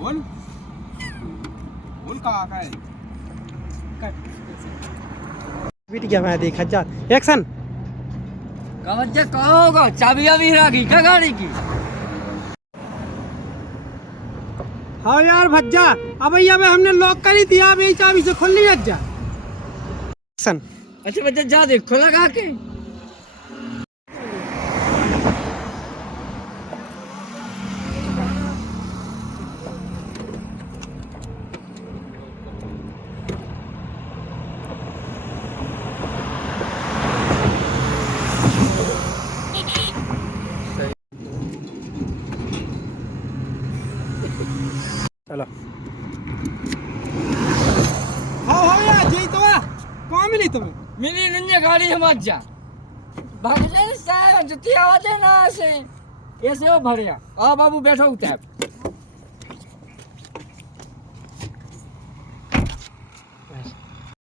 बोल बोल कहाँ का है बीट गया मैं देखा जा एक्शन कवज्जा कहाँ होगा चाबी अभी रागी क्या गाड़ी की हाँ यार भज्जा अब भैया हमने लॉक करी थी आप यही चाबी से खोल ली भज्जा एक्शन अच्छा बच्चा जा देखो लगा के चलो हाँ हाँ यार यही तो है कहाँ मिली तुम्हें मिली नंजे गाड़ी है मत जा भाग जा साहब जुती आवाज है ना ऐसे ऐसे वो भरिया आ बाबू बैठो उतर